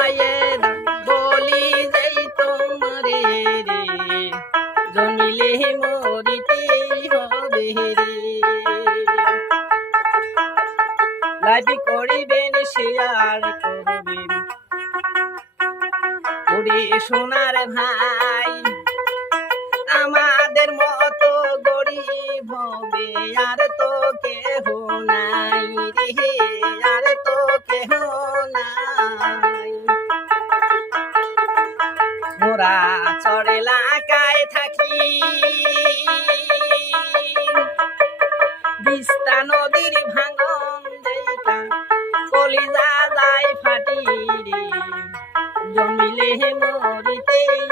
মায়ে বলি যাই তোমারে রে জন্মিলে মরিতেই হবে রে লাইফ করিবেন শেয়ার করবেন ওরে সোনার ভাই আমাদের মতো গরিব হবে আর তো কেহ নাই রে আর তো কেহ নাই মোরা চড় এলাকায় থাকি বিস্তা নদীর ভাঙন দেখা কলিজা যায় ফাটি রে জমিলে মরিতেই